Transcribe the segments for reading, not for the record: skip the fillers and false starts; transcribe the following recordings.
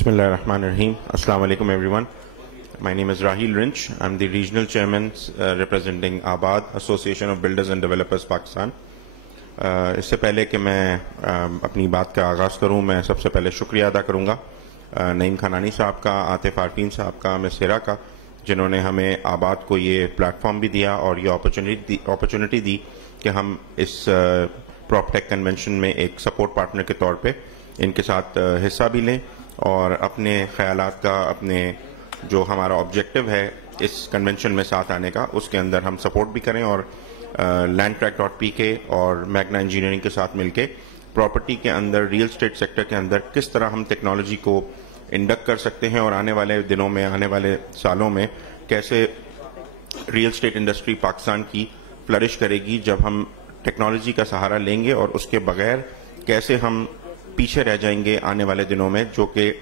Bismillah ar-Rahman ar-Rahim. Assalamu alaikum everyone. My name is Rahil Rinch. I'm the regional chairman representing Abad Association of Builders and Developers Pakistan. اس سے پہلے کہ میں اپنی بات کا آغاز کروں، میں سب سے پہلے شکریہ ادا کروں گا نعیم خانانی صاحب کا، عاطف عارفین صاحب کا، مسیرا کا، جنہوں نے ہمیں آباد کو یہ پلیٹ فارم بھی دیا اور یہ اپرچونٹی دی کہ ہم اس پراپ ٹیک کنونشن میں ایک سپورٹ پارٹنر کے طور پہ ان کے ساتھ حصہ بھی لیں اور اپنے خیالات کا، اپنے جو ہمارا آبجیکٹو ہے اس کنونشن میں ساتھ آنے کا، اس کے اندر ہم سپورٹ بھی کریں اور LandTrack.pk اور میگنا انجینئرنگ کے ساتھ مل کے پراپرٹی کے اندر، ریل اسٹیٹ سیکٹر کے اندر کس طرح ہم ٹیکنالوجی کو انڈکٹ کر سکتے ہیں اور آنے والے دنوں میں، آنے والے سالوں میں کیسے ریل اسٹیٹ انڈسٹری پاکستان کی فلرش کرے گی جب ہم ٹیکنالوجی کا سہارا لیں گے، اور اس کے بغیر کیسے ہم پیچھے رہ جائیں گے آنے والے دنوں میں، جو کہ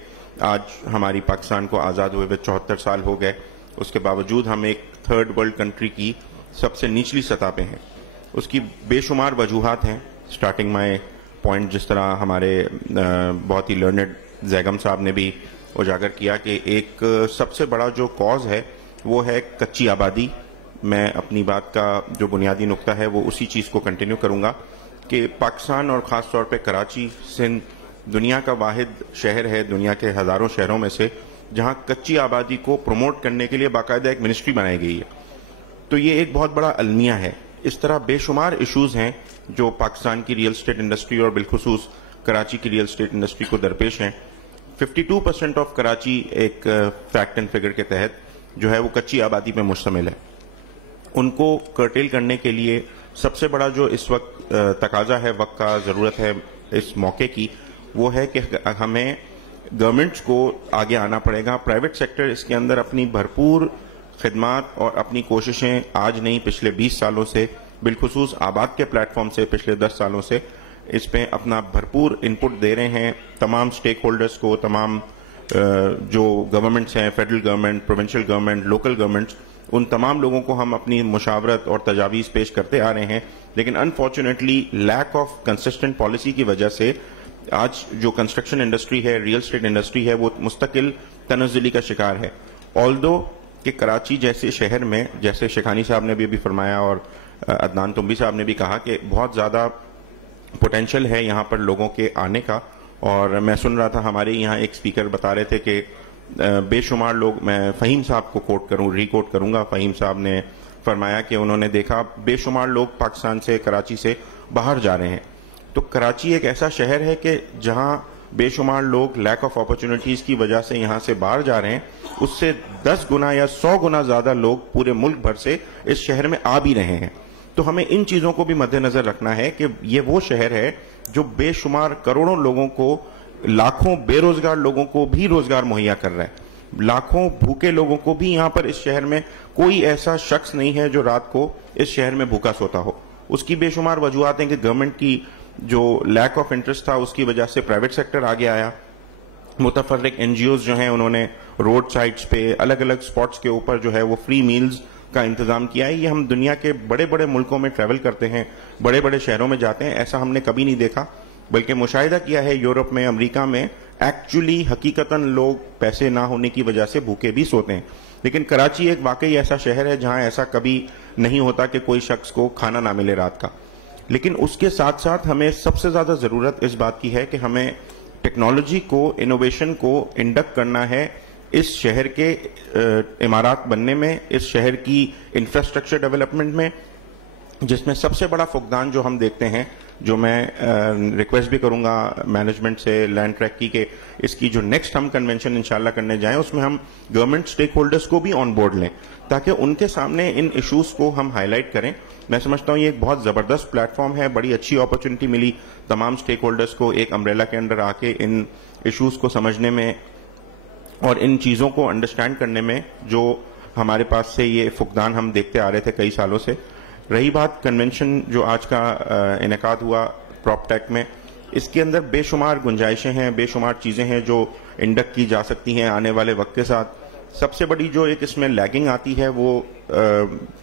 آج ہماری پاکستان کو آزاد ہوئے 74 سال ہو گئے، اس کے باوجود ہم ایک تھرڈ ورلڈ کنٹری کی سب سے نچلی سطح پہ ہیں۔ اس کی بے شمار وجوہات ہیں۔ سٹارٹنگ مائی پوائنٹ، جس طرح ہمارے بہت ہی لرنڈ زیگم صاحب نے بھی اجاگر کیا کہ ایک سب سے بڑا جو کاز ہے وہ ہے کچی آبادی۔ میں اپنی بات کا جو بنیادی نقطہ ہے وہ اسی چیز کو کنٹینیو کروں گا کہ پاکستان اور خاص طور پہ کراچی، سندھ دنیا کا واحد شہر ہے، دنیا کے ہزاروں شہروں میں سے، جہاں کچی آبادی کو پروموٹ کرنے کے لیے باقاعدہ ایک منسٹری بنائی گئی ہے۔ تو یہ ایک بہت بڑا المیہ ہے۔ اس طرح بے شمار ایشوز ہیں جو پاکستان کی ریل اسٹیٹ انڈسٹری اور بالخصوص کراچی کی ریل اسٹیٹ انڈسٹری کو درپیش ہیں۔ 52% آف کراچی ایک فیکٹ اینڈ فگر کے تحت جو ہے وہ کچی آبادی پہ مشتمل ہے۔ ان کو کرٹیل کرنے کے لیے سب سے بڑا جو اس وقت تقاضا ہے، وقت کا ضرورت ہے اس موقع کی، وہ ہے کہ ہمیں گورنمنٹس کو آگے آنا پڑے گا۔ پرائیویٹ سیکٹر اس کے اندر اپنی بھرپور خدمات اور اپنی کوششیں آج نہیں، پچھلے 20 سالوں سے، بالخصوص آباد کے پلیٹ فارم سے پچھلے 10 سالوں سے اس پہ اپنا بھرپور انپٹ دے رہے ہیں۔ تمام سٹیک ہولڈرز کو، تمام جو گورنمنٹس ہیں، federal government, provincial government, local governments, ان تمام لوگوں کو ہم اپنی مشاورت اور تجاویز پیش کرتے آ رہے ہیں، لیکن unfortunately lack of consistent policy کی وجہ سے آج جو کنسٹرکشن انڈسٹری ہے، ریل اسٹیٹ انڈسٹری ہے، وہ مستقل تنزلی کا شکار ہے۔ آلدو کہ کراچی جیسے شہر میں، جیسے شیخانی صاحب نے بھی ابھی فرمایا اور عدنان تنبی صاحب نے بھی کہا کہ بہت زیادہ پوٹینشل ہے یہاں پر لوگوں کے آنے کا، اور میں سن رہا تھا ہمارے یہاں ایک سپیکر بتا رہے تھے کہ بے شمار لوگ، میں فہیم صاحب کو ریکوٹ کروں گا، فہیم صاحب نے فرمایا کہ انہوں نے دیکھا بے شمار لوگ پاکستان سے، کراچی سے باہر جا رہے ہیں۔ تو کراچی ایک ایسا شہر ہے کہ جہاں بے شمار لوگ لیک آف اپرچونٹیز کی وجہ سے یہاں سے باہر جا رہے ہیں، اس سے 10 گنا یا 100 گنا زیادہ لوگ پورے ملک بھر سے اس شہر میں آ بھی رہے ہیں۔ تو ہمیں ان چیزوں کو بھی مد نظر رکھنا ہے کہ یہ وہ شہر ہے جو بے شمار کروڑوں لوگوں کو، لاکھوں بے روزگار لوگوں کو بھی روزگار مہیا کر رہا ہے، لاکھوں بھوکے لوگوں کو بھی یہاں پر اس شہر میں کوئی ایسا شخص نہیں ہے جو رات کو اس شہر میں بھوکا سوتا ہو۔ اس کی بے شمار وجوہات ہیں کہ گورنمنٹ کی جو لیک آف انٹرسٹ تھا، اس کی وجہ سے پرائیویٹ سیکٹر آگے آیا، متفرق NGOs جو ہیں انہوں نے روڈ سائٹس پہ، الگ الگ سپاٹس کے اوپر جو ہے وہ فری میلز کا انتظام کیا ہے۔ یہ ہم دنیا کے بڑے بڑے ملکوں میں ٹریول کرتے ہیں، بڑے بڑے شہروں میں جاتے ہیں، ایسا ہم نے کبھی نہیں دیکھا، بلکہ مشاہدہ کیا ہے یورپ میں، امریکہ میں، ایکچولی حقیقتاً لوگ پیسے نہ ہونے کی وجہ سے بھوکے بھی سوتے ہیں۔ لیکن کراچی ایک واقعی ایسا شہر ہے جہاں ایسا کبھی نہیں ہوتا کہ کوئی شخص کو کھانا نہ ملے رات کا۔ لیکن اس کے ساتھ ساتھ ہمیں سب سے زیادہ ضرورت اس بات کی ہے کہ ہمیں ٹیکنالوجی کو، انوویشن کو انڈکٹ کرنا ہے اس شہر کے عمارات بننے میں، اس شہر کی انفراسٹرکچر ڈیولپمنٹ میں، جس میں سب سے بڑا فقدان جو ہم دیکھتے ہیں، جو میں ریکویسٹ بھی کروں گا مینجمنٹ سے، لینڈ ٹریک کی، کہ اس کی جو نیکسٹ ہم کنونشن انشاءاللہ کرنے جائیں اس میں ہم گورنمنٹ سٹیک ہولڈرز کو بھی آن بورڈ لیں تاکہ ان کے سامنے ان ایشوز کو ہم ہائی لائٹ کریں۔ میں سمجھتا ہوں یہ ایک بہت زبردست پلیٹ فارم ہے، بڑی اچھی اپرچونٹی ملی تمام سٹیک ہولڈرز کو ایک امبریلا کے اندر آ کے ان ایشوز کو سمجھنے میں اور ان چیزوں کو انڈرسٹینڈ کرنے میں، جو ہمارے پاس سے یہ فقدان ہم دیکھتے آ رہے تھے کئی سالوں سے۔ رہی بات کنونشن جو آج کا انعقاد ہوا پراپ ٹیک میں، اس کے اندر بے شمار گنجائشیں ہیں، بے شمار چیزیں ہیں جو انڈکٹ کی جا سکتی ہیں آنے والے وقت کے ساتھ۔ سب سے بڑی جو ایک اس میں لیگنگ آتی ہے وہ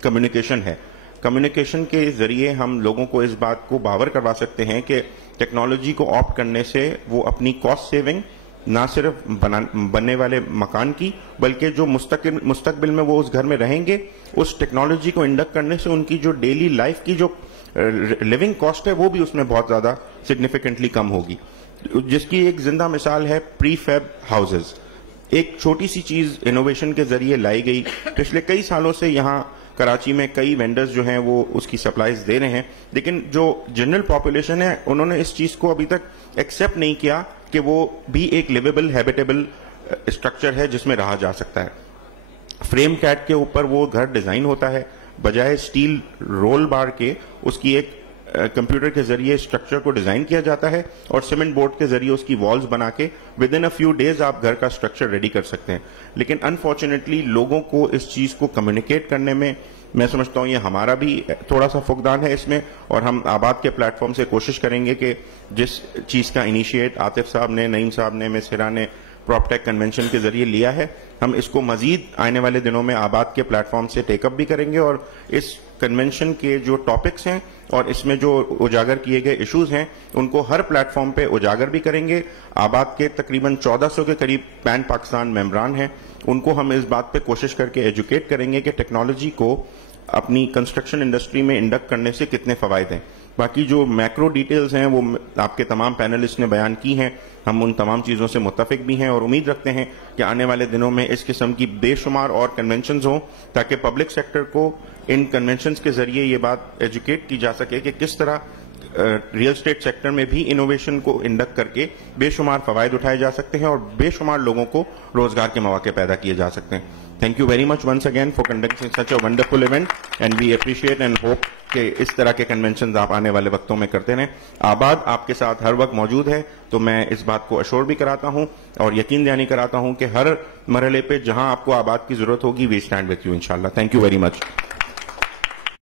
کمیونیکیشن ہے۔ کمیونیکیشن کے ذریعے ہم لوگوں کو اس بات کو باور کروا سکتے ہیں کہ ٹیکنالوجی کو آپٹ کرنے سے وہ اپنی کاسٹ سیونگ نہ صرف بننے والے مکان کی بلکہ جو مستقبل میں وہ اس گھر میں رہیں گے، اس ٹیکنالوجی کو انڈکٹ کرنے سے ان کی جو ڈیلی لائف کی جو لیونگ کاسٹ ہے وہ بھی اس میں بہت زیادہ سگنیفیکنٹلی کم ہوگی، جس کی ایک زندہ مثال ہے پری فیب ہاؤسز. ایک چھوٹی سی چیز انوویشن کے ذریعے لائی گئی. پچھلے کئی سالوں سے یہاں کراچی میں کئی وینڈرز جو ہیں وہ اس کی سپلائیز دے رہے ہیں، لیکن جو جنرل پاپولیشن ہے انہوں نے اس چیز کو ابھی تک ایکسیپٹ نہیں کیا کہ وہ بھی ایک لیویبل ہیبیٹیبل اسٹرکچر ہے جس میں رہا جا سکتا ہے. فریم کیٹ کے اوپر وہ گھر ڈیزائن ہوتا ہے، بجائے اسٹیل رول بار کے اس کی ایک کمپیوٹر کے ذریعے اسٹرکچر کو ڈیزائن کیا جاتا ہے اور سیمنٹ بورڈ کے ذریعے اس کی والز بنا کے within a few days آپ گھر کا اسٹرکچر ریڈی کر سکتے ہیں. لیکن انفارچونیٹلی لوگوں کو اس چیز کو کمیونیکیٹ کرنے میں سمجھتا ہوں یہ ہمارا بھی تھوڑا سا فقدان ہے اس میں، اور ہم آباد کے پلیٹ فارم سے کوشش کریں گے کہ جس چیز کا انیشیٹ عاطف صاحب نے، نعیم صاحب نے، مس ہرا نے پراپ ٹیک کنونشن کے ذریعے لیا ہے، ہم اس کو مزید آنے والے دنوں میں آباد کے پلیٹ فارم سے ٹیک اپ بھی کریں گے، اور اس کنونشن کے جو ٹاپکس ہیں اور اس میں جو اجاگر کیے گئے ایشوز ہیں ان کو ہر پلیٹ فارم پہ اجاگر بھی کریں گے. آباد کے تقریباً 1400 کے قریب پین پاکستان ممبران ہیں، ان کو ہم اس بات پہ کوشش کر کے ایجوکیٹ کریں گے کہ ٹیکنالوجی کو اپنی کنسٹرکشن انڈسٹری میں انڈکٹ کرنے سے کتنے فوائد ہیں. باقی جو میکرو ڈیٹیلز ہیں وہ آپ کے تمام پینلسٹ نے بیان کی ہیں، ہم ان تمام چیزوں سے متفق بھی ہیں اور امید رکھتے ہیں کہ آنے والے دنوں میں اس قسم کی بے شمار اور کنونشنز ہوں تاکہ پبلک سیکٹر کو ان کنونشنز کے ذریعے یہ بات ایجوکیٹ کی جا سکے کہ کس طرح ریئل اسٹیٹ سیکٹر میں بھی انوویشن کو انڈکٹ کر کے بے شمار فوائد اٹھائے جا سکتے ہیں اور بے شمار لوگوں کو روزگار کے مواقع پیدا کیے جا سکتے ہیں. Thank you very much once again for conducting such a wonderful event and we appreciate and hope کہ اس طرح کے کنونشنز آپ آنے والے وقتوں میں کرتے رہیں. آباد آپ کے ساتھ ہر وقت موجود ہے، تو میں اس بات کو اشور بھی کراتا ہوں اور یقین دہانی کراتا ہوں کہ ہر مرحلے پہ جہاں آپ کو آباد کی ضرورت ہوگی we stand with you انشاءاللہ. Thank you very much.